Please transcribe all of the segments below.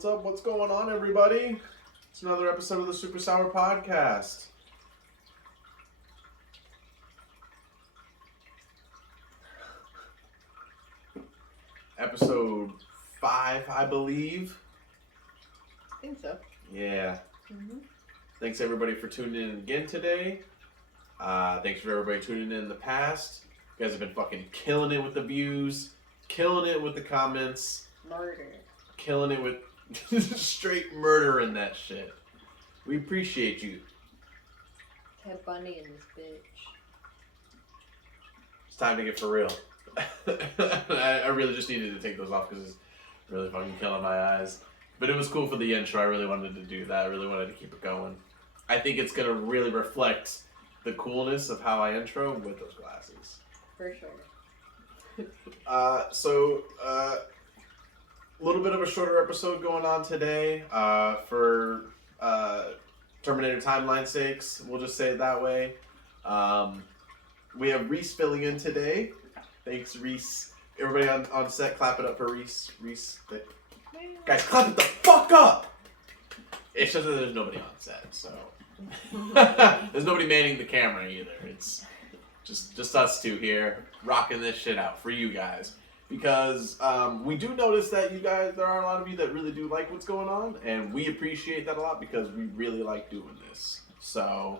What's up? What's going on, everybody? It's another episode of the SuperSour podcast. Episode 5, I believe. I think so. Yeah. Thanks, everybody, for tuning in again today. Thanks for everybody tuning in the past. You guys have been fucking killing it with the views, killing it with the comments. Murder. Killing it with straight murder in that shit. We appreciate you. Ted Bundy in this bitch. It's time to get for real. I really just needed to take those off because it's really fucking killing my eyes. But it was cool for the intro. I really wanted to do that. I really wanted to keep it going. I think it's going to really reflect the coolness of how I intro with those glasses. For sure. A little bit of a shorter episode going on today for Terminator timeline sakes. We'll just say it that way. We have Reese filling in today. Thanks, Reese. Everybody on set, clap it up for Reese. Guys, clap it the fuck up! It's just that there's nobody on set, so... There's nobody manning the camera either. It's just us two here, rocking this shit out for you guys. Because we do notice that you guys, there are a lot of you that really do like what's going on, and we appreciate that a lot because we really like doing this. So,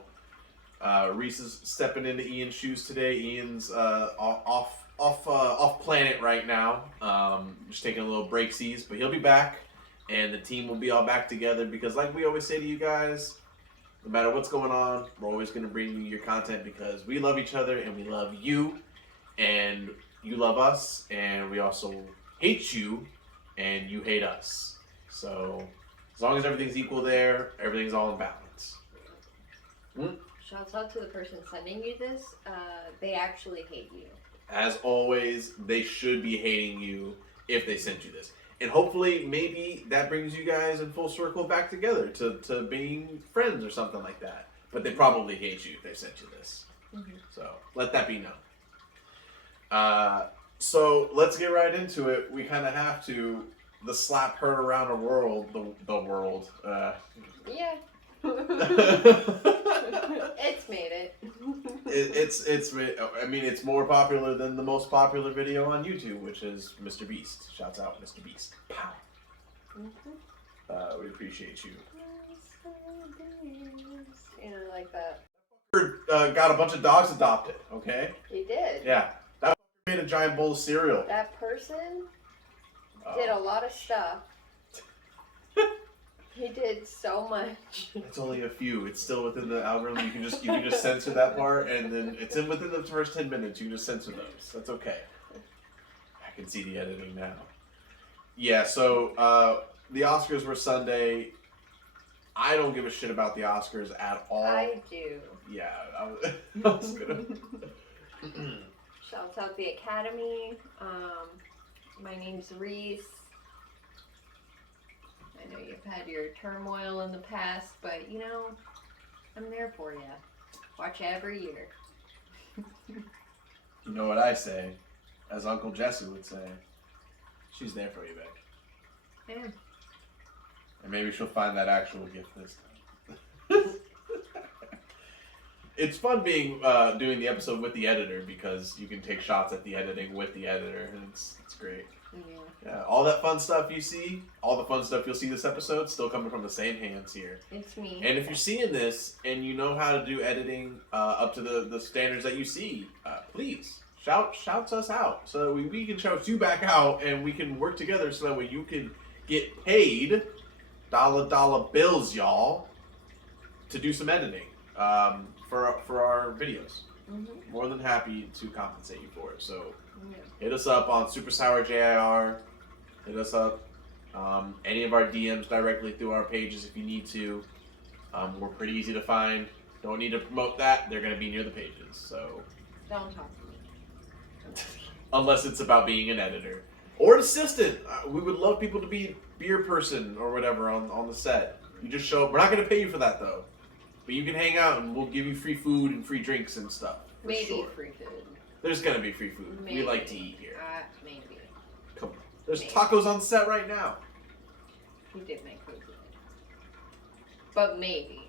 Reese is stepping into Ian's shoes today. Ian's off planet right now, just taking a little breaksies, but he'll be back, and the team will be all back together because, like we always say to you guys, no matter what's going on, we're always going to bring you your content because we love each other and we love you, and you love us, and we also hate you, and you hate us. So, as long as everything's equal there, everything's all in balance. Shouts out to the person sending you this. They actually hate you. As always, they should be hating you if they sent you this. And hopefully, maybe that brings you guys in full circle back together to being friends or something like that. But they probably hate you if they sent you this. So, let that be known. So let's get right into it. We kind of have to. The slap heard around the world. The world. Yeah. It's made it. It's more popular than the most popular video on YouTube, which is Mr. Beast. Shouts out, Mr. Beast. Pow. We appreciate you. You know, like that. Got a bunch of dogs adopted. Okay. He did. Yeah. That made a giant bowl of cereal. That person did a lot of stuff. He did so much. It's only a few. It's still within the algorithm. You can just censor that part, and then it's within the first 10 minutes. You can just censor those. That's okay. I can see the editing now. Yeah. So the Oscars were Sunday. I don't give a shit about the Oscars at all. I do. Yeah. I was gonna. Shouts out the Academy. My name's Reese. I know you've had your turmoil in the past, but you know, I'm there for you. Watch every year. You know what I say? As Uncle Jesse would say, she's there for you, babe. Yeah. And maybe she'll find that actual gift this time. It's fun being doing the episode with the editor because you can take shots at the editing with the editor, and it's great. Yeah, all that fun stuff you see, all the fun stuff you'll see this episode, still coming from the same hands here. It's me. And if you're seeing this and you know how to do editing up to the standards that you see, please shouts us out so that we can shout you back out and we can work together so that way you can get paid dollar bills, y'all, to do some editing for our videos. More than happy to compensate you for it. So hit us up on SuperSourjir. Hit us up. Any of our DMs directly through our pages if you need to. We're pretty easy to find. Don't need to promote that. They're going to be near the pages. So don't talk to me. Unless it's about being an editor or an assistant. We would love people to be beer person or whatever on the set. You just show up. We're not going to pay you for that though. But you can hang out and we'll give you free food and free drinks and stuff. Maybe sure. Free food. There's going to be free food. Maybe. We like to eat here. Maybe. Come on. There's tacos on set right now. He did make Who's in It. But maybe.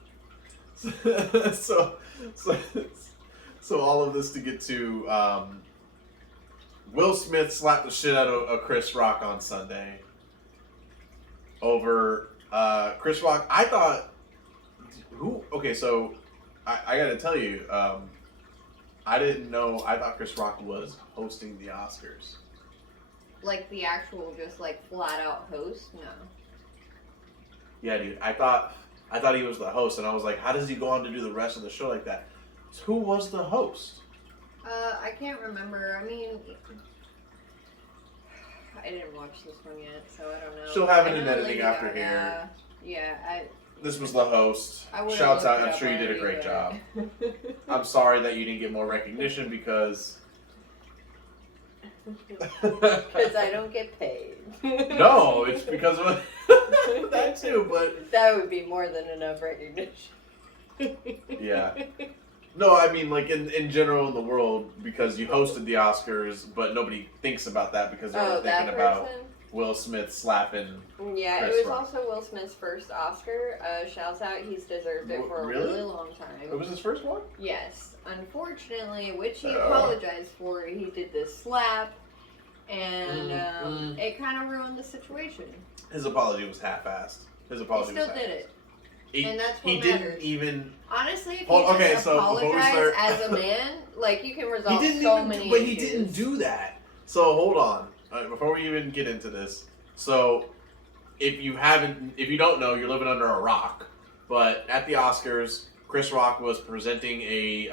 so all of this to get to Will Smith slapped the shit out of Chris Rock on Sunday over Chris Rock. I thought okay, so I gotta tell you, I didn't know. I thought Chris Rock was hosting the Oscars. Like the actual, just like flat out host? No. Yeah, dude. I thought he was the host, and I was like, how does he go on to do the rest of the show like that? So who was the host? I can't remember. I mean, I didn't watch this one yet, so I don't know. She'll have it in editing after here. Yeah, This was the host. Shouts out. I'm sure you did a great job. I'm sorry that you didn't get more recognition because I don't get paid. No, it's because of that too, but that would be more than enough recognition. Yeah. No, I mean like in general in the world, because you hosted the Oscars, but nobody thinks about that because they're thinking about Will Smith slapping. Yeah, Chris it was Rock. also Will Smith's first Oscar. Shouts out, he's deserved it for a really long time. It was his first one? Yes. Unfortunately, which he apologized for, he did this slap, and it kind of ruined the situation. His apology was half-assed. His apology he still did it. And that's what he matters. didn't even. Honestly, if you just apologize as a man, like you can resolve many But issues. he didn't do that. So hold on, before we even get into this. So if you don't know, you're living under a rock. But at the Oscars, Chris Rock was presenting a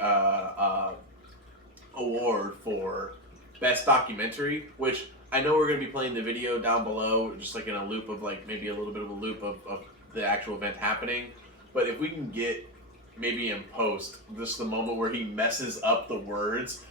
award for Best Documentary, which I know we're going to be playing the video down below, just like in a loop of like maybe a little bit of a loop of the actual event happening. But if we can get maybe in post just the moment where he messes up the words,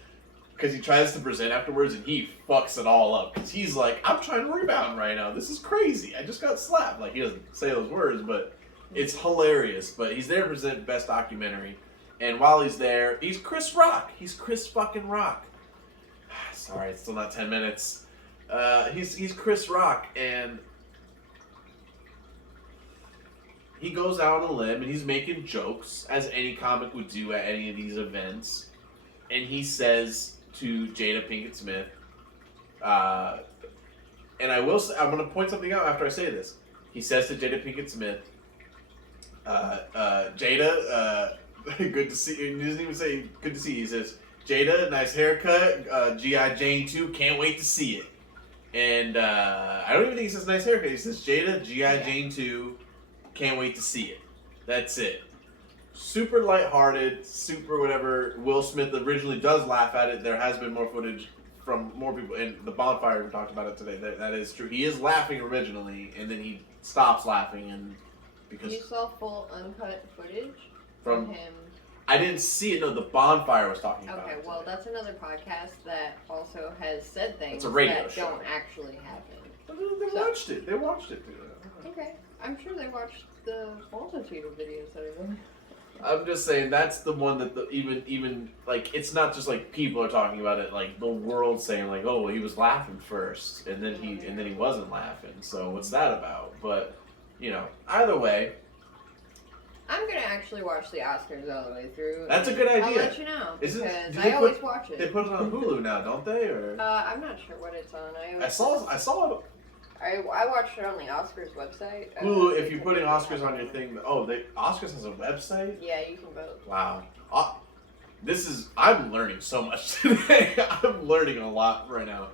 because he tries to present afterwards and he fucks it all up, because he's like, I'm trying to rebound right now, this is crazy, I just got slapped. Like, he doesn't say those words, but it's hilarious. But he's there to present Best Documentary, and while he's there, he's Chris Rock. He's Chris fucking Rock. Sorry, it's still not 10 minutes. He's Chris Rock, and he goes out on a limb and he's making jokes, as any comic would do at any of these events. And he says to Jada Pinkett Smith, and I will say, I'm going to point something out after I say this. He says to Jada Pinkett Smith, Jada, good to see you. He doesn't even say good to see you. He says, Jada, nice haircut. G.I. Jane 2, can't wait to see it. And I don't even think he says nice haircut. He says, Jada, G.I. Jane 2, can't wait to see it. That's it. Super lighthearted, super whatever. Will Smith originally does laugh at it. There has been more footage from more people. And the bonfire, we talked about it today. That is true. He is laughing originally, and then he stops laughing. And because you saw full uncut footage from him. I didn't see it. No, the bonfire was talking about it. Okay, well, that's another podcast that also has said things that don't actually happen. They watched it. They watched it. Okay. I'm sure they watched the multitude of videos that I made. I'm just saying that's the one that even like, it's not just like people are talking about it, like the world saying like, oh, well, he was laughing first and then he wasn't laughing. So what's that about? But you know, either way, I'm gonna actually watch the Oscars all the way through. That's a good idea. I'll let you know because I always watch it. They put it on Hulu now, don't they? Or I'm not sure what it's on. I saw it. I watched it on the Oscars website. Hulu, if you're putting Oscars on your thing, Oscars has a website? Yeah, you can vote. Wow. I'm learning so much today. I'm learning a lot right now.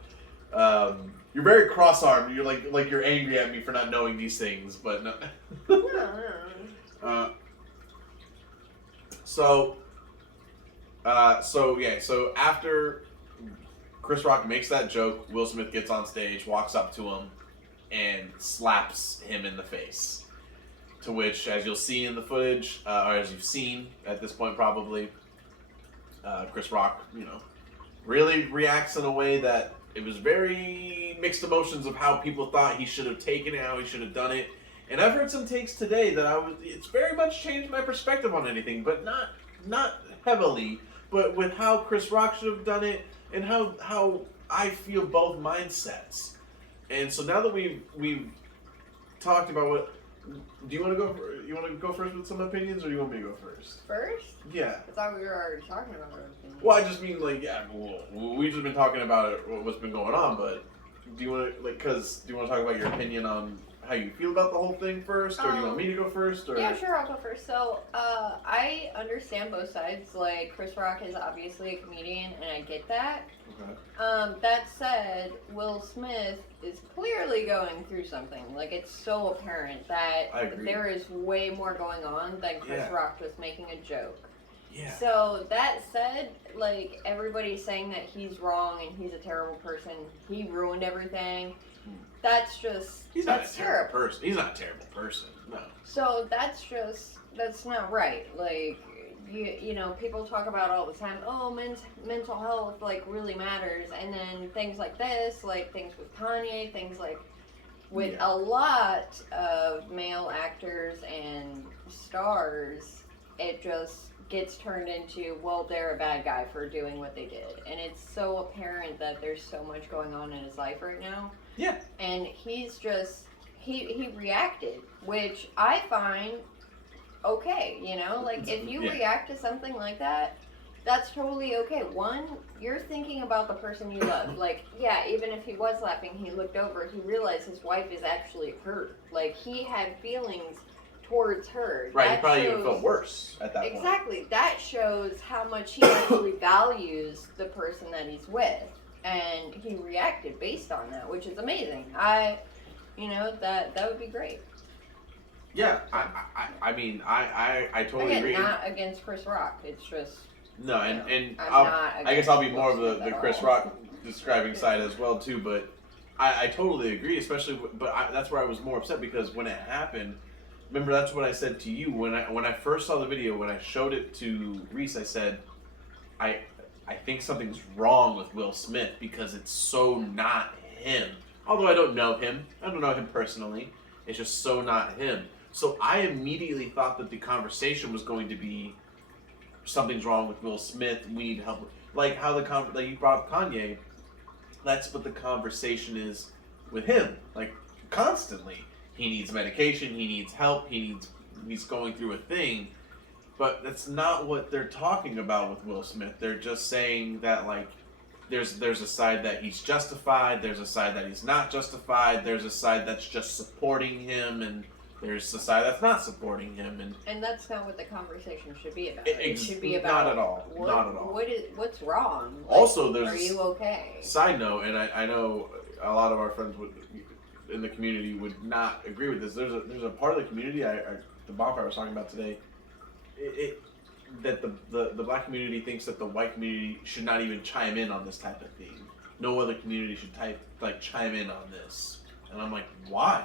You're very cross-armed. You're like you're angry at me for not knowing these things, but no. No. So after Chris Rock makes that joke, Will Smith gets on stage, walks up to him, and slaps him in the face. To which, as you'll see in the footage, or as you've seen at this point probably, Chris Rock, really reacts in a way that it was very mixed emotions of how people thought he should have taken it, how he should have done it. And I've heard some takes today that it's very much changed my perspective on anything, but not heavily, but with how Chris Rock should have done it and how I feel both mindsets. And so now that we've talked about what. Do you want to go? You want to go first with some opinions, or do you want me to go first? First? Yeah. I thought we were already talking about our opinions. Well, I just mean like we've just been talking about it, what's been going on, but do you want to do you want to talk about your opinion on how you feel about the whole thing first, or do you want me to go first? Or yeah, sure, I'll go first. So, I understand both sides. Like, Chris Rock is obviously a comedian, and I get that. Okay. That said, Will Smith is clearly going through something. Like, it's so apparent that there is way more going on than Chris Rock just making a joke. Yeah. So, that said, like, everybody's saying that he's wrong and he's a terrible person. He ruined everything. That's just... He's not a terrible person. He's not a terrible person, no. So, that's not right. Like... You know, people talk about all the time, oh, mental health, like, really matters. And then things like this, like things with Kanye, things like with a lot of male actors and stars, it just gets turned into, well, they're a bad guy for doing what they did. And it's so apparent that there's so much going on in his life right now. Yeah. And he's just, he reacted, which I find... okay, you know, like if you react to something like that, that's totally okay. One, you're thinking about the person you love. Like, yeah, even if he was laughing, he looked over, he realized his wife is actually hurt. Like, he had feelings towards her. Right, he probably even felt worse at that point. Exactly. That shows how much he actually values the person that he's with. And he reacted based on that, which is amazing. You know, that would be great. Yeah, I mean, I totally agree. Not against Chris Rock. It's just... No, and I guess I'll be more of the Chris Rock describing side as well, too, but I totally agree, especially... that's where I was more upset, because when it happened... Remember, that's what I said to you. When I first saw the video, when I showed it to Reese, I said, I think something's wrong with Will Smith, because it's so not him. Although I don't know him. I don't know him personally. It's just so not him. So I immediately thought that the conversation was going to be something's wrong with Will Smith. We need help. Like how like you brought up Kanye. That's what the conversation is with him. Like constantly, he needs medication. He needs help. He's going through a thing. But that's not what they're talking about with Will Smith. They're just saying that like there's a side that he's justified. There's a side that he's not justified. There's a side that's just supporting him and. There's a side that's not supporting him, and that's not what the conversation should be about. It should be about not at all. Not at all. What's wrong? Like, also, are you okay? Side note, and I know a lot of our friends in the community would not agree with this. There's a part of the community the bonfire was talking about today. That the black community thinks that the white community should not even chime in on this type of thing. No other community should chime in on this, and I'm like, why?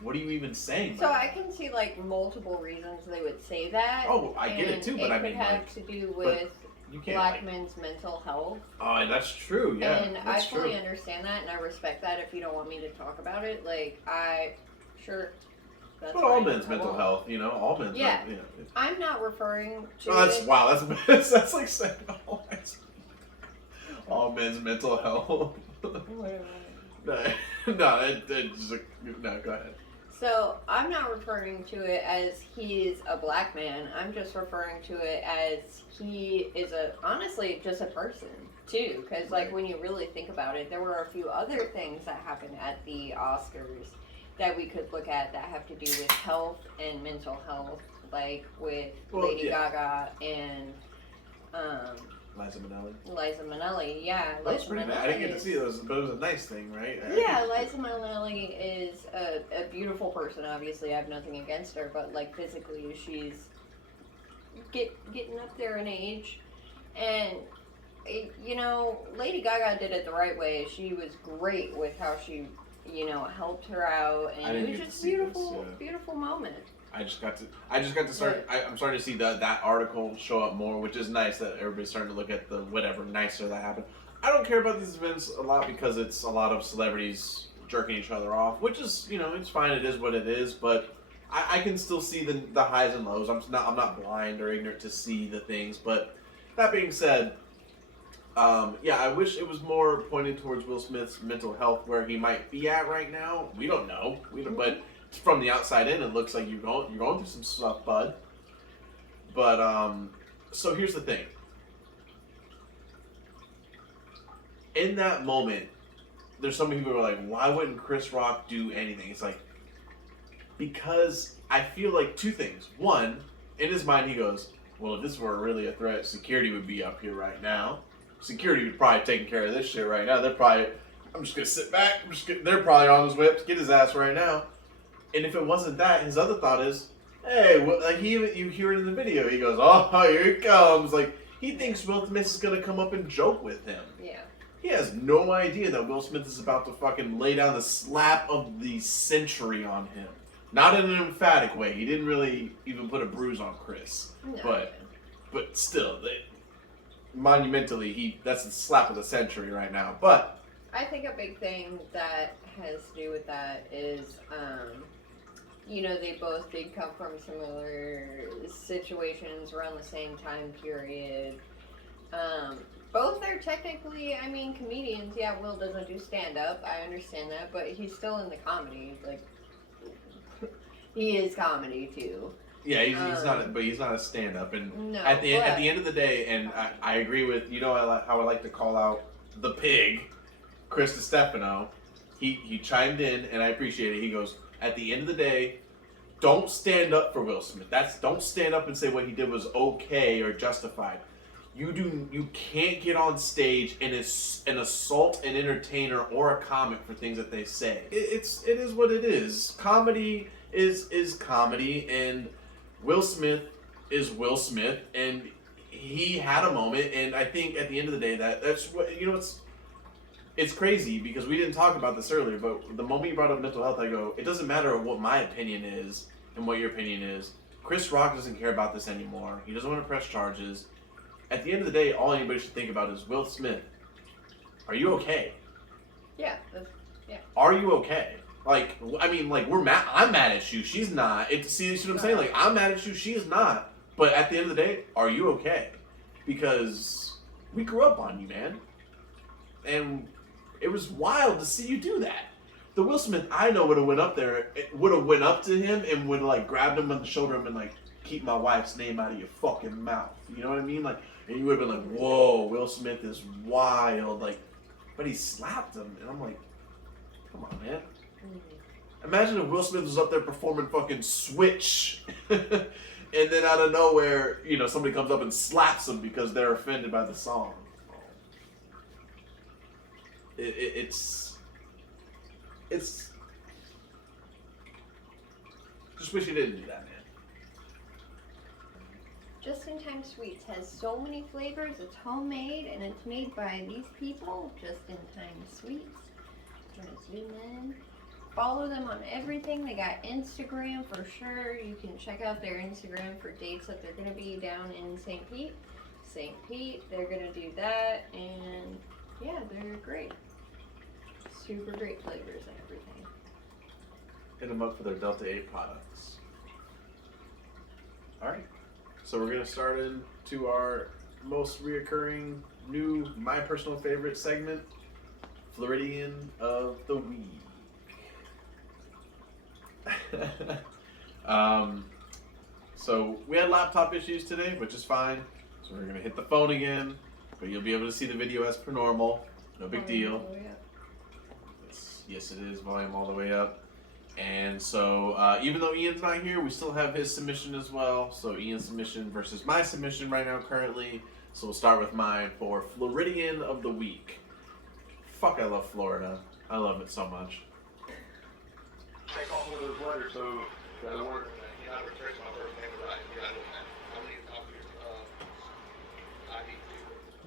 What are you even saying? So I can see like multiple reasons they would say that. Oh, I get it too, but I mean, it could have to do with black men's mental health. Oh, and that's true. Yeah, and I fully understand that, and I respect that. If you don't want me to talk about it, like that's but all men's mental health, you know, all men's. Yeah, you know, I'm not referring to. Oh, that's like saying all men's mental health. No, go ahead. So, I'm not referring to it as he's a black man. I'm just referring to it as he is honestly, just a person, too. Because, like, when you really think about it, there were a few other things that happened at the Oscars that we could look at that have to do with health and mental health. Like, with Lady Gaga and, Liza Minnelli, yeah. That was pretty nice. I didn't get to see it, but it was a nice thing, right? Yeah, Liza Minnelli is a beautiful person, obviously. I have nothing against her, but, like, physically, she's getting up there in age. And, you know, Lady Gaga did it the right way. She was great with how she, you know, helped her out. And it was just beautiful moment. I just got to start. I'm starting to see that article show up more, which is nice that everybody's starting to look at the whatever nicer that happened. I don't care about these events a lot because it's a lot of celebrities jerking each other off, which is, you know, it's fine. It is what it is, but I can still see the highs and lows. I'm not blind or ignorant to see the things. But that being said, I wish it was more pointed towards Will Smith's mental health, where he might be at right now. We don't know. But from the outside in, it looks like you're going through some stuff, bud. But so here's the thing. In that moment, there's so many people who are like, why wouldn't Chris Rock do anything? It's like, because I feel like two things. One, in his mind, he goes, well, if this were really a threat, security would be up here right now. Security would probably taking care of this shit right now. They're probably, I'm just going to sit back. They're probably on his whips. Get his ass right now. And if it wasn't that, his other thought is, hey, like you hear it in the video. He goes, oh, here he comes. Like, he thinks Will Smith is going to come up and joke with him. Yeah. He has no idea that Will Smith is about to fucking lay down the slap of the century on him. Not in an emphatic way. He didn't really even put a bruise on Chris. No. But still, monumentally, that's the slap of the century right now. But I think a big thing that has to do with that is, you know, they both did come from similar situations around the same time period. Both are technically, I mean, comedians. Yeah, Will doesn't do stand-up. I understand that, but he's still in the comedy. Like, he is comedy too. Yeah, he's not, but he's not a stand-up. And no, at the end of the day, and I agree with, you know, how I like to call out the pig, Chris Stefano. He chimed in, and I appreciate it. He goes, at the end of the day, don't stand up for Will Smith. Don't stand up and say what he did was okay or justified. You can't get on stage and assault an entertainer or a comic for things that they say. It is what it is. Comedy is comedy, and Will Smith is Will Smith, and he had a moment, and I think at the end of the day that's what, you know, it's crazy because we didn't talk about this earlier, but the moment you brought up mental health, I go, it doesn't matter what my opinion is and what your opinion is. Chris Rock doesn't care about this anymore. He doesn't want to press charges. At the end of the day, all anybody should think about is, Will Smith, are you okay? Yeah. Are you okay? Like, I mean, like, I'm mad at you. She's not. See what I'm saying? Like, I'm mad at you. She's not. But at the end of the day, are you okay? Because we grew up on you, man. And it was wild to see you do that. The Will Smith I know would have went up there, would have went up to him and would have, like, grabbed him on the shoulder and been like, keep my wife's name out of your fucking mouth. You know what I mean? Like, and you would have been like, whoa, Will Smith is wild. Like, but he slapped him. And I'm like, come on, man. Imagine if Will Smith was up there performing fucking Switch. And then out of nowhere, you know, somebody comes up and slaps him because they're offended by the song. It's just wish you didn't do that, man. Just in Time Sweets has so many flavors. It's homemade and it's made by these people. Just in Time Sweets. I'm gonna zoom in. Follow them on everything. They got Instagram for sure. You can check out their Instagram for dates that they're gonna be down in St. Pete. They're gonna do that, and yeah, they're great. Super great flavors and everything. Hit them up for their Delta 8 products. All right. So we're going to start into our most reoccurring new, my personal favorite segment, Floridian of the Week. So we had laptop issues today, which is fine. So we're going to hit the phone again, but you'll be able to see the video as per normal. No big deal. Yes, it is volume all the way up. And so, even though Ian's not here, we still have his submission as well. So, Ian's submission versus my submission right now currently. So, we'll start with mine for Floridian of the Week. Fuck, I love Florida. I love it so much. Take off one of those letters, so that'll work.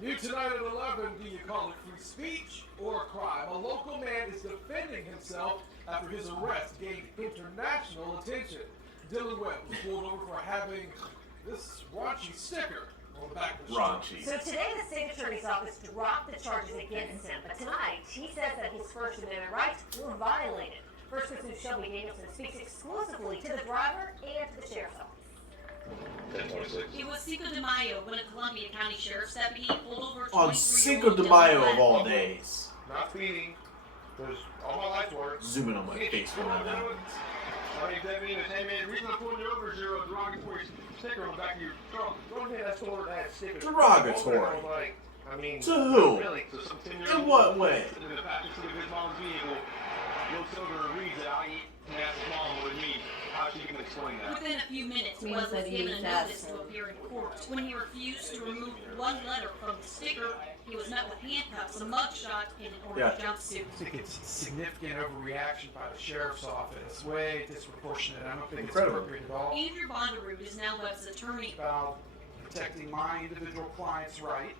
New tonight at 11, do you call it free speech or a crime? A local man is defending himself after his arrest gained international attention. Dylan Webb was pulled over for having this raunchy sticker on the back of his Raunchy. So today the state attorney's office dropped the charges against him, but tonight he says that his First Amendment rights were violated. First Witness Shelby Danielson speaks exclusively to the driver and to the sheriff's office. It was Cinco de Mayo when a Columbia County Sheriff's deputy pulled over On Cinco de Mayo of all days. Not speeding, because all my lights work. Zoom in on my face when that happens. I mean, that means, hey man, the reason I'm pulling you over is your derogatory sticker on the back of your truck. Go ahead, that's the word that sticker. Derogatory. Like, I mean, To who? really, to some 10-year-old In what way? in the passenger seat of his mom's vehicle, looks over and reads it. I eat and asks his mom what it means. How she can explain that? Within a few minutes, Means Webb was that he given a was notice to asshole. appear in court. When he refused to remove one letter from the sticker, he was met with handcuffs, a mugshot, and an orange jumpsuit. I think it's significant overreaction by the sheriff's office. Way disproportionate. I don't think Incredible. it's appropriate at all. Andrew Bonderud is now Webb's attorney. About protecting my individual client's right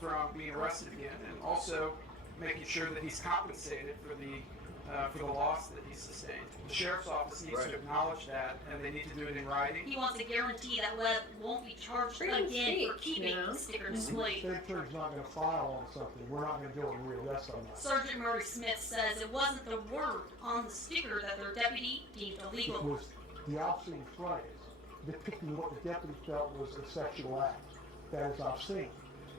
from being arrested again, and also making sure that he's compensated for the loss that he sustained. The sheriff's office needs to acknowledge that, and they need to do it in writing. He wants to guarantee that Webb won't be charged Freedom of again for speech, keeping you know? the sticker displayed. State attorney's not going to file on something. We're not going to do it and rearrest on that. Sergeant Murray Smith says it wasn't the word on the sticker that their deputy deemed It illegal. was the obscene phrase depicting what the deputy felt was a sexual act. That is obscene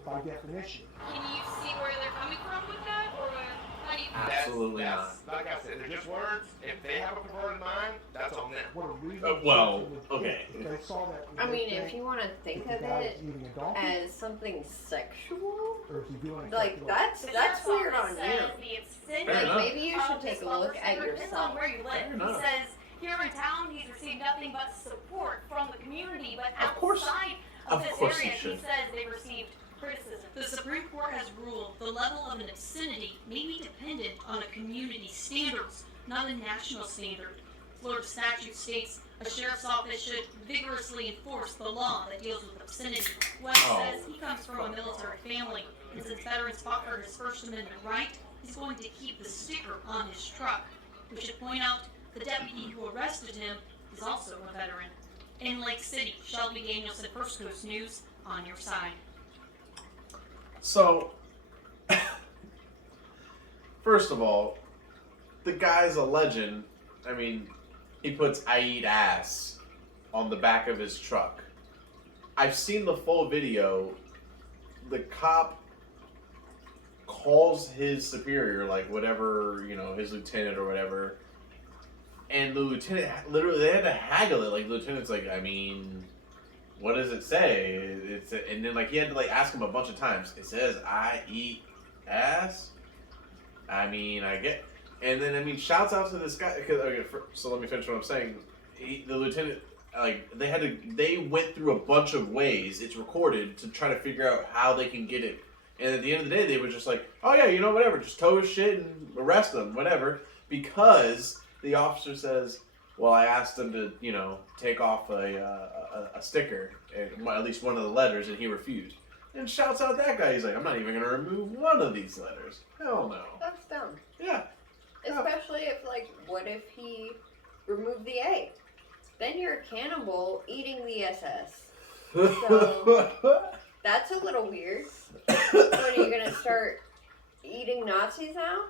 by definition. Can you see where they're coming from with that, or how do you? Absolutely that's, like I said, they're just words. If they have a perverted mind, that's on them. What a reasonable well, person would okay. think if they saw that. I mean, if you want to think the of guy it is eating a donkey, as something sexual, or is he doing like sexual that's The that's sheriff's weird office on you. says the obscenity Fair Like enough. maybe you should of take this a look bumper at sticker depends on yourself. where you live. Fair He enough. says here in town he's received nothing but support from the community, but Of course. outside Of of this course he area he should. says they received criticism. The Supreme Court has ruled the level of an obscenity may be dependent on a community standards, not a national standard. Florida statute states a sheriff's office should vigorously enforce the law that deals with obscenity. Webb says he comes from a military family, and since veterans fought for his First Amendment right, he's going to keep the sticker on his truck. We should point out the deputy who arrested him is also a veteran. In Lake City, Shelby Danielson, First Coast News, on your side. So, first of all, the guy's a legend. I mean, he puts "I eat ass" on the back of his truck. I've seen the full video. The cop calls his superior, like whatever, you know, his lieutenant or whatever, and the lieutenant literally they had to haggle it. Like the lieutenant's like, I mean, what does it say? It's and then like he had to like ask him a bunch of times. It says "I eat ass." I mean, I get, and then I mean, shouts out to this guy. So let me finish what I'm saying. The lieutenant, like they went through a bunch of ways. It's recorded to try to figure out how they can get it. And at the end of the day, they were just like, oh yeah, you know, whatever, just tow his shit and arrest them, whatever, because the officer says, well, I asked him to, you know, take off a sticker, and at least one of the letters, and he refused. And shouts out that guy. He's like, I'm not even going to remove one of these letters. Hell no. That's dumb. Yeah. Especially if, like, what if he removed the A? Then you're a cannibal eating the SS. So that's a little weird. What, are you gonna start eating Nazis now?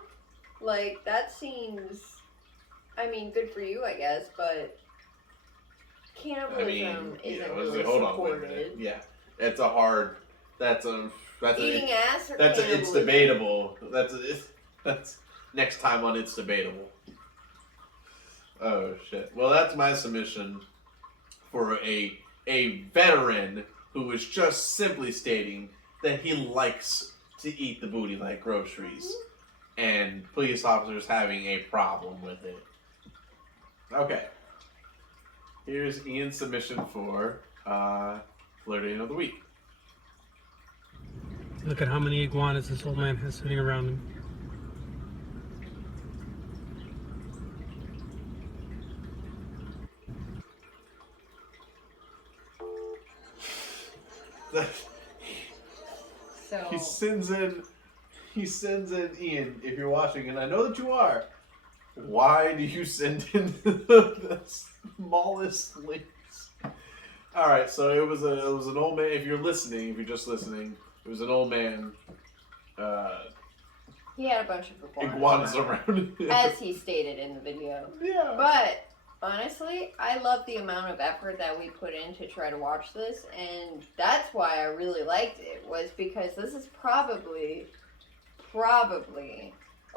Like, that seems, I mean, good for you, I guess, but cannibalism isn't really hold on, wait a supported. minute. Yeah. It's a hard, Eating ass or it's cannibalism? debatable. That's next time on It's Debatable. Oh shit. Well, that's my submission for a veteran who was just simply stating that he likes to eat the booty like groceries, and police officers having a problem with it. Okay. Here's Ian's submission for Flirting of the Week. Look at how many iguanas this old man has sitting around him. So, He sends in Ian, if you're watching, and I know that you are. Why do you send in the smallest links? All right, so it was an old man. If you're listening, if you're just listening, it was an old man. he had a bunch of Iguanas around him. as he stated in the video. Yeah. But honestly, I love the amount of effort that we put in to try to watch this, and that's why I really liked it, was because this is probably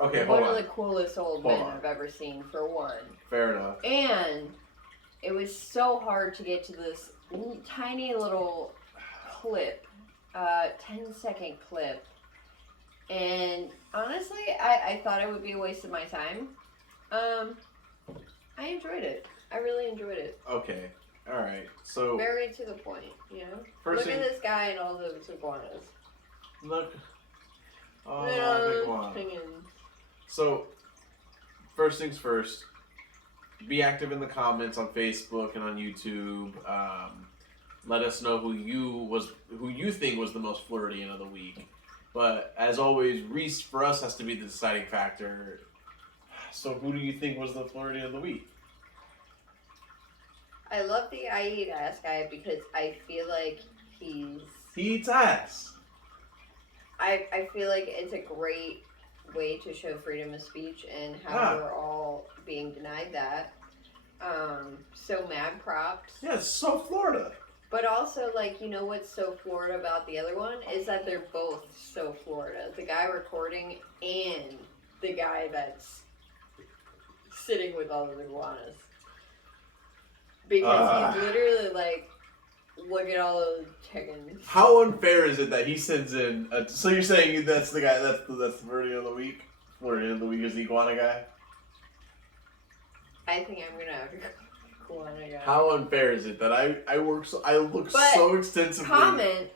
Okay, hold One on. of the coolest old Hold men on. I've ever seen, for one. Fair enough. And it was so hard to get to this tiny little clip, 10-second clip. And honestly, I thought it would be a waste of my time. I enjoyed it. I really enjoyed it. Okay. All right. So Very to the point, you know? First Look thing- at this guy and all those iguanas. look. Oh, Little big one. things. So, first things first. Be active in the comments on Facebook and on YouTube. Let us know who you think was the most Floridian of the week. But as always, Reese for us has to be the deciding factor. So who do you think was the Floridian of the week? I love the I eat ass guy because I feel like He eats ass. I feel like it's a great way to show freedom of speech and how Ah. we're all being denied that. So mad props. Yeah, it's so Florida. But also, like, you know what's so Florida about the other one? Is that they're both so Florida. The guy recording and the guy that's sitting with all the iguanas. Because he's literally like, look at all those chickens. How unfair is it that he sends in? So you're saying that's the guy? That's the Floridian of the week. Floridian of the week is the iguana guy. I think I'm gonna have to go on again. How unfair is it that I look But so extensively? Comment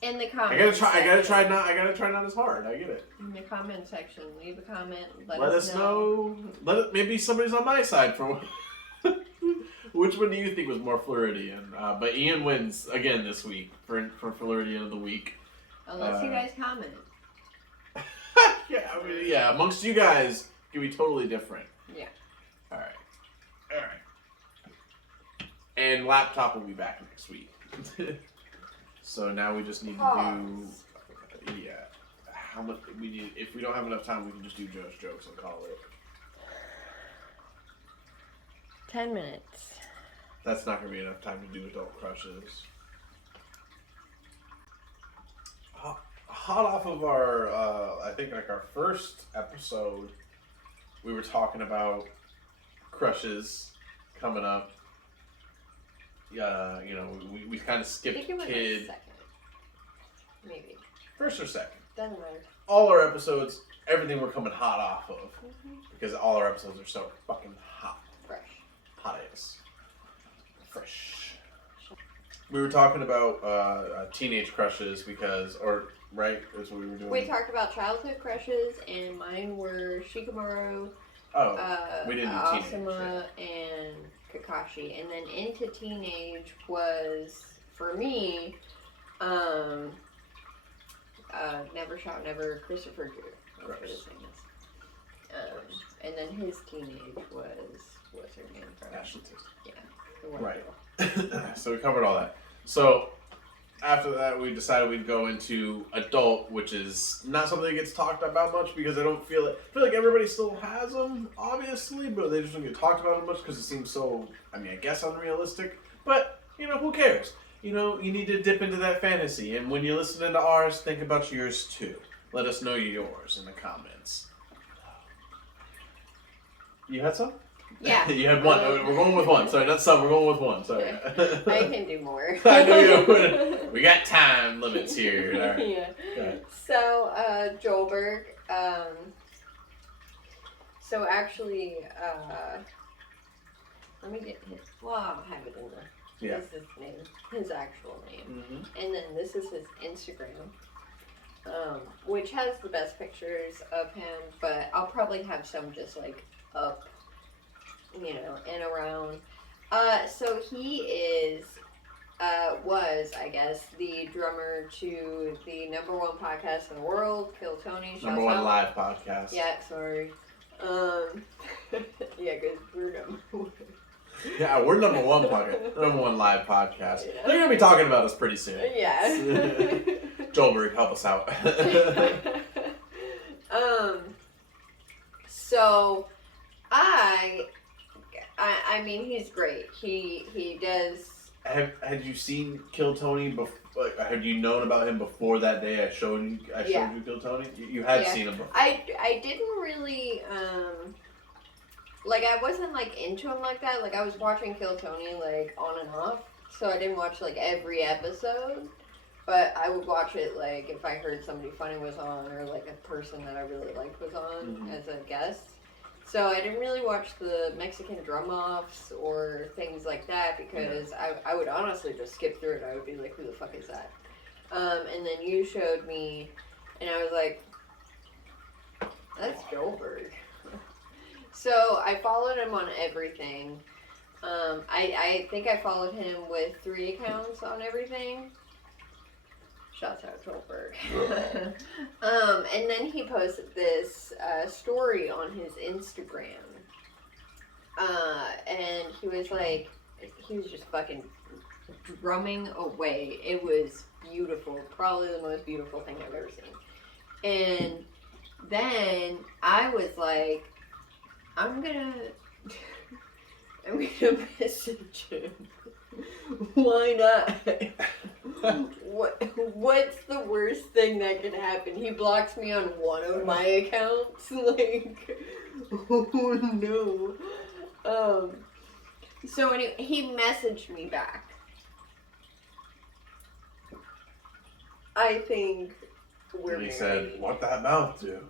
in the comment. I gotta try not as hard. I get it. In the comment section, leave a comment. Let us know. Maybe somebody's on my side for. Which one do you think was more Floridian? But Ian wins again this week for Floridian of the week. Unless you guys comment. Yeah, amongst you guys, it can be totally different. Yeah. All right. And laptop will be back next week. So now we just need to do. Yeah. How much we need? If we don't have enough time, we can just do Joe's jokes and call it. 10 minutes. That's not gonna be enough time to do adult crushes. Hot off of our, I think like our first episode, we were talking about crushes coming up. Yeah, you know, we kind of I skipped think it was kid. my second. Maybe. First or second. Doesn't matter. All our episodes, everything we're coming hot off of. Because all our episodes are so fucking hot. Fresh. Hot ass. Fresh. We were talking about teenage crushes because, right? That's what we were doing. We talked about childhood crushes, and mine were Shikamaru, we didn't do Asuma, and Kakashi. And then into teenage was, for me, Never Shout Never, Christopher Drew. That's what his name is. And then his teenage was, what's her name? Ashley Tisdale. Yeah. The one Right. girl. So we covered all that. So after that, we decided we'd go into adult, which is not something that gets talked about much because I feel like everybody still has them, obviously, but they just don't get talked about much because it seems so, I guess unrealistic. But, who cares? You need to dip into that fantasy. And when you're listening to ours, think about yours too. Let us know yours in the comments. You had some? Yeah. You had one. We're going with one. Sorry, not some. We're going with one. Sorry. I can do more. I know you. We got time limits here. All right. Yeah. Okay. So, Joelberg. So actually, let me get his. Well, I'll have it in the. Yeah. This is his name, his actual name, Mm-hmm. and then this is his Instagram, which has the best pictures of him. But I'll probably have some just like up, and around. So he was, I guess, the drummer to the #1 podcast in the world, Kill Tony. #1 live podcast. Yeah, sorry. Yeah, because we're #1. Yeah, we're #1 podcast. #1 live podcast. Yeah. They're gonna be talking about us pretty soon. Yeah. Joelberg, help us out. So I mean, he's great. He does Had you seen Kill Tony before? Like, had you known about him before that day I showed you Kill Tony? You had seen him before. I didn't really like I wasn't like into him like that. Like I was watching Kill Tony like on and off, so I didn't watch like every episode. But I would watch it like if I heard somebody funny was on or like a person that I really liked was on as a guest. So I didn't really watch the Mexican drum-offs or things like that because I would honestly just skip through it. I would be like, who the fuck is that? And then you showed me, and I was like, that's Goldberg. So I followed him on everything. I think I followed him with 3 accounts on everything. Shouts out Goldberg. And then he posted this story on his Instagram. And he was like, he was just fucking drumming away. It was beautiful. Probably the most beautiful thing I've ever seen. And then I was like, I'm gonna message him. Why not? What's the worst thing that can happen? He blocks me on one of my accounts. Like, oh no. So anyway, he messaged me back. I think we're He married. said, "What that mouth to?"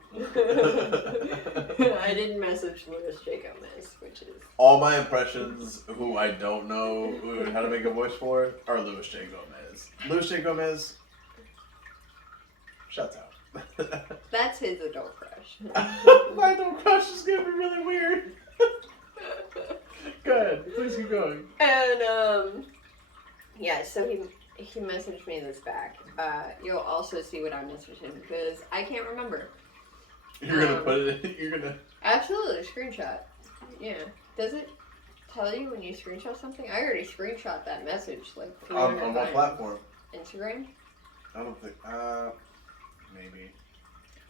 I didn't message Louis J. Gomez, which is All my impressions, who I don't know how to make a voice for, are Louis J. Gomez. Louis J. Gomez, shuts out. that's his adult crush. My adult crush is gonna be really weird. Go ahead, please keep going. And yeah, so he messaged me this back. You'll also see what I messaged him because I can't remember. You're gonna put it in, you're gonna... Absolutely, screenshot. Yeah. Does it tell you when you screenshot something? I already screenshot that message like 300 On what times. platform? Instagram? I don't think, maybe.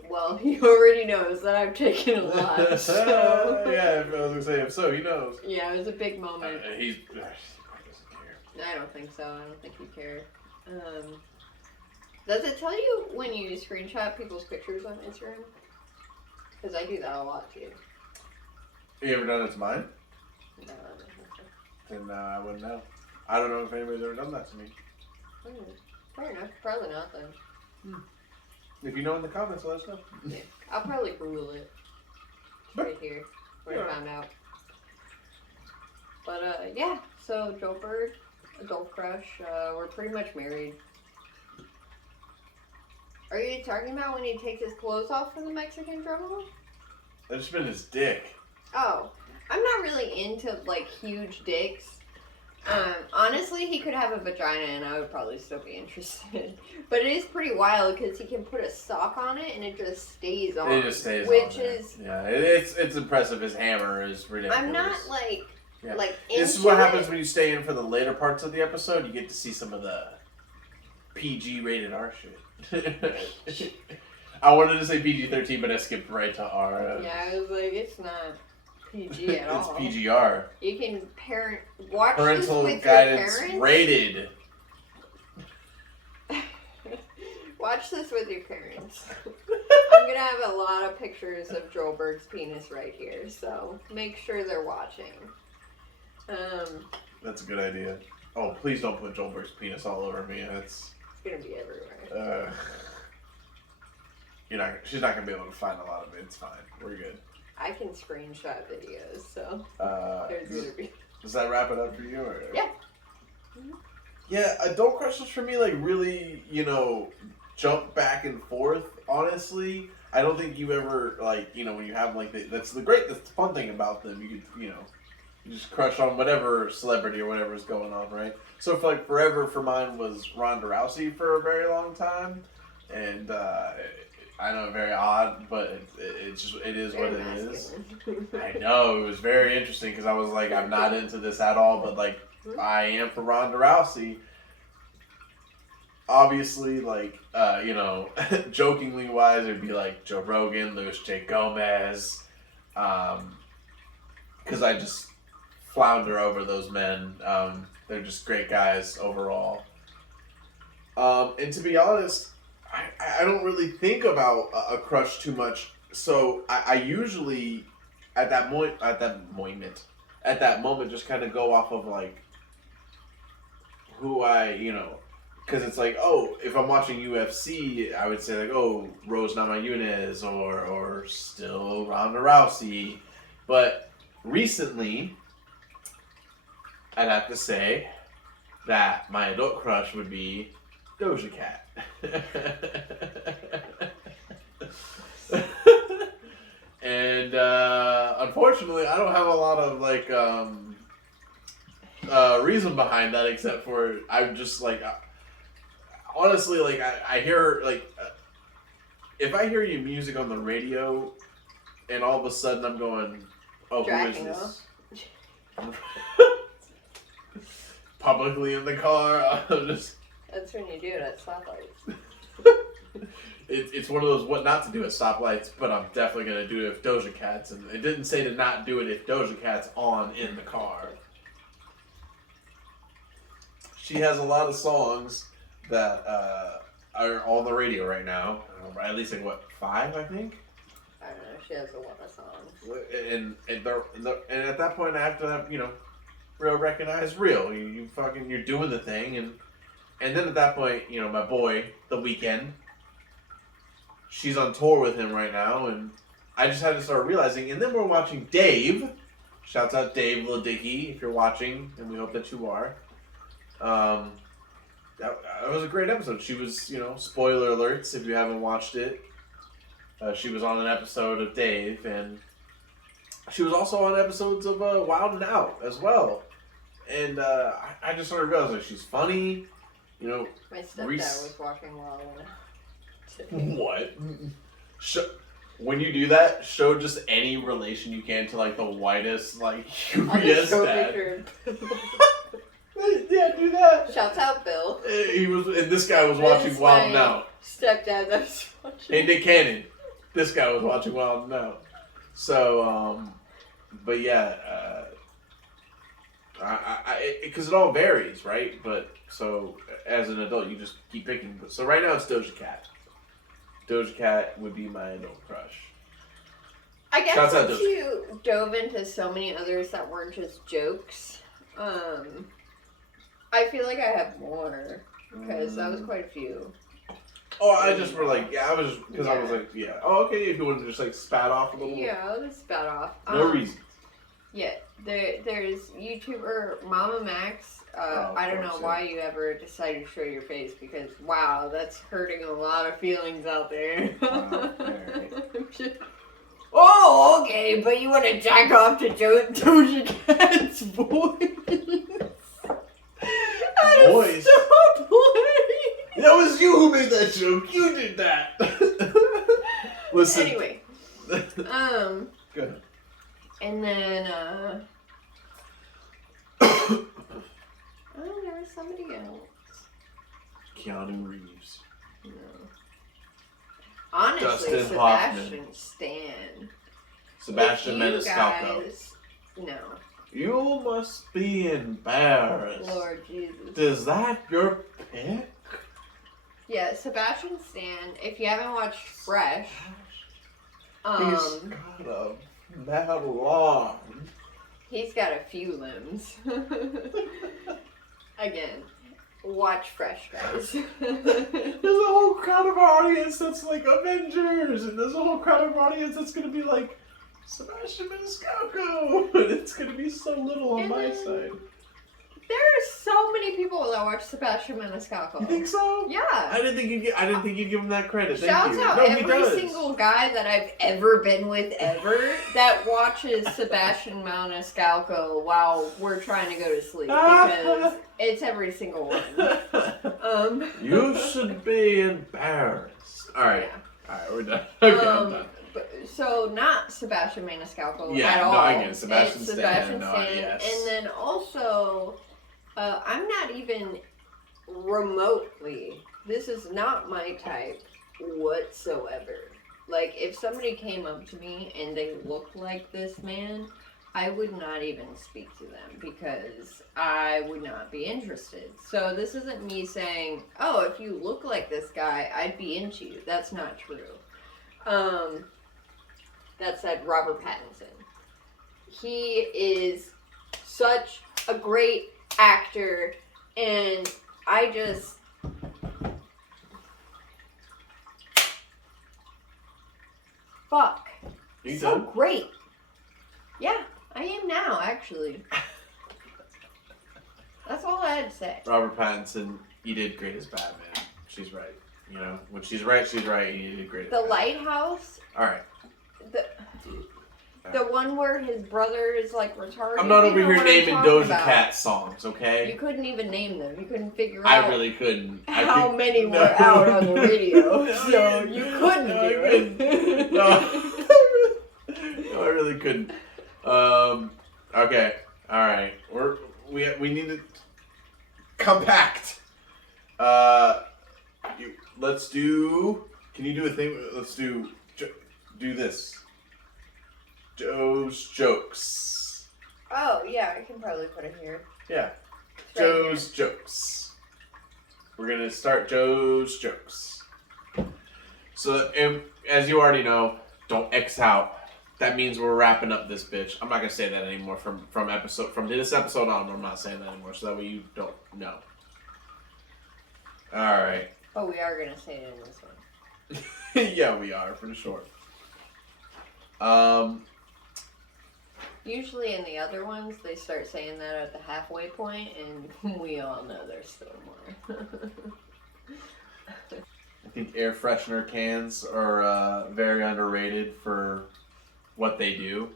Well, he already knows that I've taken a lot, so... Yeah, I was gonna say, if so, he knows. Yeah, it was a big moment. He doesn't care. I don't think so. I don't think he'd care. Does it tell you when you screenshot people's pictures on Instagram? Because I do that a lot too. You ever done it to mine? No, I don't think so. Then I wouldn't know. I don't know if anybody's ever done that to me. Fair enough. Probably not then. If you know in the comments, let us know. Yeah. I'll probably Google it. It's right here. Where I found out. But yeah. So Joe Bird, adult crush. We're pretty much married. Are you talking about when he takes his clothes off for the Mexican drum off? That's been his dick. Oh, I'm not really into like huge dicks. Honestly, he could have a vagina and I would probably still be interested. But it is pretty wild because he can put a sock on it and it just stays on. It just stays which on there. is Yeah, it's impressive. His hammer is ridiculous. I'm not like Yeah. like This is into what happens it. when you stay in for the later parts of the episode. You get to see some of the PG rated R shit. I wanted to say PG-13, but I skipped right to R. Yeah, I was like, it's not PG at all. It's PGR. You can watch Parental this with guidance your parents. rated. Watch this with your parents. I'm gonna have a lot of pictures of Joelberg's penis right here, so make sure they're watching. That's a good idea. Oh, please don't put Joelberg's penis all over me. It's gonna be everywhere. She's not gonna be able to find a lot of it. It's fine. We're good. I can screenshot videos, so there's gonna be. Does that wrap it up for you? Or? Yeah. Yeah, adult crushes for me, like, really, jump back and forth, honestly. I don't think you ever, like, when you have, like, that's the fun thing about them. You could, you just crush on whatever celebrity or whatever is going on, right? So, for, like, forever for mine was Ronda Rousey for a very long time. And, I know, very odd, but it is what it is. I know, it was very interesting because I was like, I'm not into this at all, but, like, I am for Ronda Rousey. Obviously, like, jokingly wise, it'd be like Joe Rogan, Louis J. Gomez, because I just flounder over those men. they're just great guys overall. And to be honest, I don't really think about a crush too much. So I usually at that moment, just kind of go off of like who because it's like, oh, if I'm watching UFC, I would say like, oh, Rose Namajunas or still Ronda Rousey. But recently, I'd have to say that my adult crush would be Doja Cat. And unfortunately, I don't have a lot of like reason behind that, except for I'm just like honestly, like I hear like if I hear your music on the radio, and all of a sudden I'm going, oh, who is this? Publicly in the car, I'm just. That's when you do it at stoplights. It's one of those what not to do at stoplights, but I'm definitely going to do it if Doja Cat's, and it didn't say to not do it if Doja Cat's on in the car. She has a lot of songs that are on the radio right now. At least like, what, 5, I think? I don't know, she has a lot of songs. And at that point I have to have, real recognize real. You're doing the thing, and then at that point, my boy, The Weeknd, she's on tour with him right now, and I just had to start realizing. And then we're watching Dave. Shouts out Dave Lil Dicky if you're watching, and we hope that you are. That was a great episode. She was, spoiler alerts if you haven't watched it. She was on an episode of Dave, and she was also on episodes of Wild 'N Out as well. And I just sort of realized, like, she's funny. My stepdad was watching Wild 'N Out. What? When you do that, show just any relation you can to like the whitest like UPS dad. Yeah, do that. Shouts out Bill. And this guy was watching Wild 'N Out. Stepdad that was watching. Hey, Nick Cannon. This guy was watching Wild 'N Out. So, but yeah, because it all varies, right? But so as an adult, you just keep picking. So right now it's Doja Cat. Doja Cat would be my adult crush. I guess since you dove into so many others that weren't just jokes, I feel like I have more because that was quite a few. Oh, I just were like, I was like, yeah. Oh, okay. If you wanted to just like spat off a little. Yeah, I'll just spat off. No reason. Yeah, there's YouTuber Mama Max. I don't know why you ever decided to show your face because, wow, that's hurting a lot of feelings out there. Wow, oh, okay, but you want to jack off to Doja Cat's voice? Voice? Stop playing! That was you who made that joke. You did that. Listen. Anyway. Good. And then, oh, there was somebody else. Keanu Reeves. No. Honestly, Dustin Sebastian Hoffman. Stan. Sebastian If you Maniscalco. guys- No. You must be embarrassed. Lord Jesus. Is that your pick? Yeah, Sebastian Stan. If you haven't watched Fresh, He's got a metal long. he's got a few limbs. Again, watch Fresh, guys. There's a whole crowd of our audience that's like Avengers, and there's a whole crowd of our audience that's gonna be like Sebastian Maniscalco, and it's gonna be so little on my side. There are so many people that watch Sebastian Maniscalco. You think so? Yeah. I didn't think you'd give him that credit. Thank Shouts you. out No, he every does. single guy that I've ever been with ever that watches Sebastian Maniscalco while we're trying to go to sleep because it's every single one. You should be embarrassed. All right. Yeah. All right, we're done. Okay, I'm done. So not Sebastian Maniscalco Yeah, at no, all. I get it. Sebastian It's Stan, Sebastian no, Stan. yes. And then also, I'm not even remotely. This is not my type whatsoever. Like, if somebody came up to me and they looked like this man, I would not even speak to them because I would not be interested. So this isn't me saying, oh, if you look like this guy, I'd be into you. That's not true. That said, Robert Pattinson. He is such a great actor, and I just... Fuck. You So done? great. Yeah, I am now, actually. That's all I had to say. Robert Pattinson, he did great as Batman. She's right. You know, when she's right, she's right. He did great as The Batman. Lighthouse, All right. the one where his brother is like retarded. I'm not You over know here what I'm naming talking Doja about. Cat songs, okay? You couldn't even name them. You couldn't figure I out really couldn't. how many were out on the radio, so you couldn't do it. No, I really couldn't. Okay. All right. We need to compact. Let's do. Can you do a thing? Let's do this. Joe's jokes. Oh yeah, I can probably put it here. Yeah. It's right Joe's jokes. We're gonna start Joe's jokes. So, as you already know, don't X out. That means we're wrapping up this bitch. I'm not gonna say that anymore from this episode on. I'm not saying that anymore, so that way you don't know. All right. Oh, we are gonna say it in this one. Yeah, we are for sure. Usually in the other ones, they start saying that at the halfway point, and we all know there's still more. I think air freshener cans are very underrated for what they do.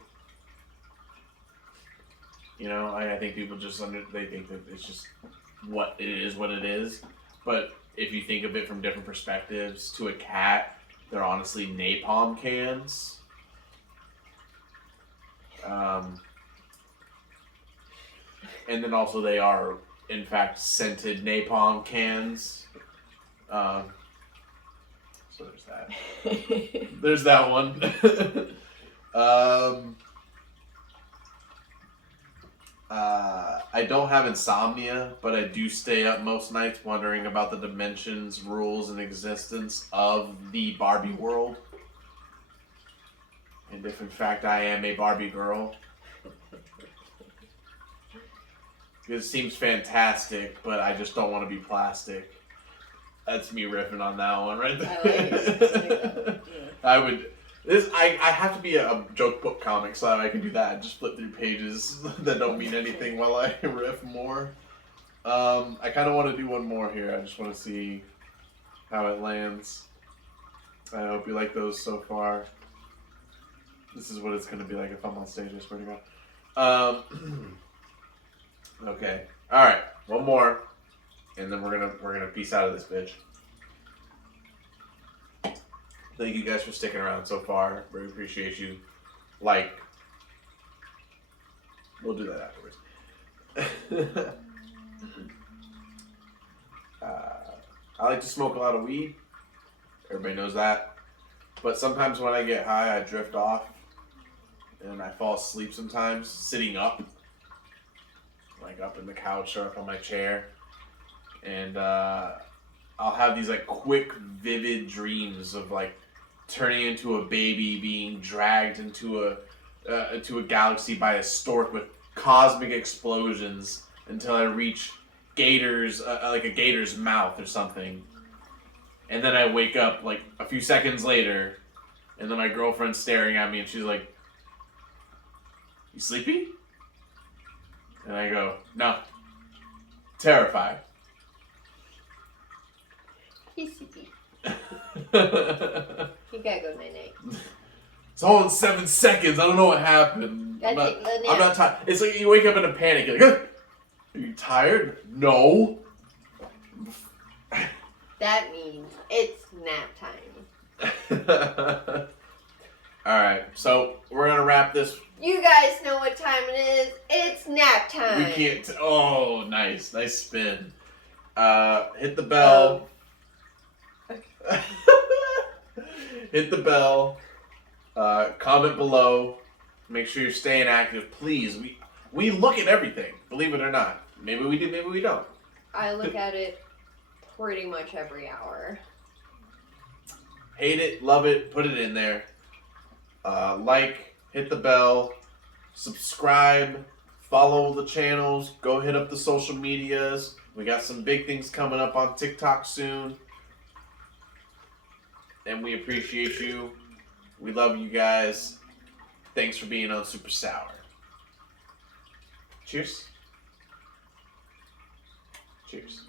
You know, I think people just they think that it's just what it is. But if you think of it from different perspectives, to a cat, they're honestly napalm cans. And then also they are, in fact, scented napalm cans. So there's that. There's that one. I don't have insomnia, but I do stay up most nights wondering about the dimensions, rules, and existence of the Barbie world. And if in fact I am a Barbie girl. It seems fantastic, but I just don't want to be plastic. That's me riffing on that one right there. I like it. I would. I have to be a joke book comic so that I can do that. Just flip through pages that don't mean anything while I riff more. I kind of want to do one more here. I just want to see how it lands. I hope you like those so far. This is what it's going to be like if I'm on stage, I swear to God. Okay. All right. One more, and then we're gonna peace out of this bitch. Thank you guys for sticking around so far. Really appreciate you. We'll do that afterwards. I like to smoke a lot of weed. Everybody knows that. But sometimes when I get high, I drift off, and I fall asleep sometimes sitting up. Like up in the couch or up on my chair, and I'll have these like quick, vivid dreams of like turning into a baby, being dragged into a galaxy by a stork with cosmic explosions until I reach gators, like a gator's mouth or something, and then I wake up like a few seconds later, and then my girlfriend's staring at me, and she's like, "You sleepy?" And I go, "No." Terrified. He's sleepy. You gotta go night-night. It's all in 7 seconds. I don't know what happened. I'm not tired. It's like you wake up in a panic. You're like, "Are you tired?" No. That means it's nap time. Alright, so we're going to wrap this. You guys know what time it is. It's nap time. We can't. Oh, nice. Nice spin. Hit the bell. Hit the bell. Comment below. Make sure you're staying active, please. We look at everything, believe it or not. Maybe we do, maybe we don't. I look at it pretty much every hour. Hate it, love it, put it in there. Like, hit the bell, subscribe, follow the channels, go hit up the social medias. We got some big things coming up on TikTok soon. And we appreciate you. We love you guys. Thanks for being on SuperSour. Cheers. Cheers.